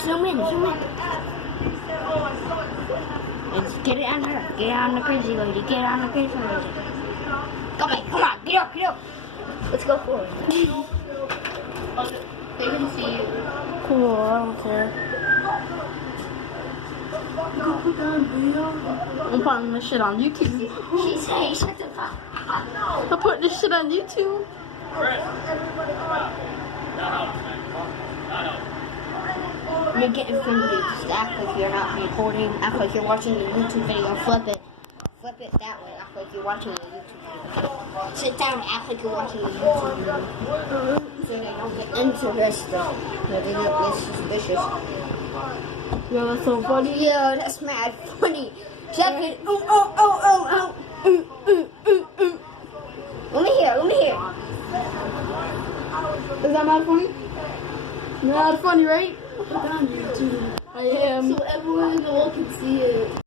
Zoom in. Let's get it on her. Get on the crazy lady. Get on the crazy lady. Come on. Get up. Let's go forward. They can see you. Cool, I don't care. I'm putting this shit on YouTube. She said, shut the fuck up. I'm putting this shit on YouTube. You're getting filmed. Just act like you're not recording. Act like you're watching the YouTube video. Flip it that way. Act like you're watching the YouTube video. Sit down. Act like you're watching the YouTube video. So they don't get interested. So they don't get suspicious. Yo, that's so funny. Yo, that's mad funny. Check it. Oh. Let me hear. Is that mad funny? Mad funny, right? Put it on YouTube. I am. So everyone in the world can see it.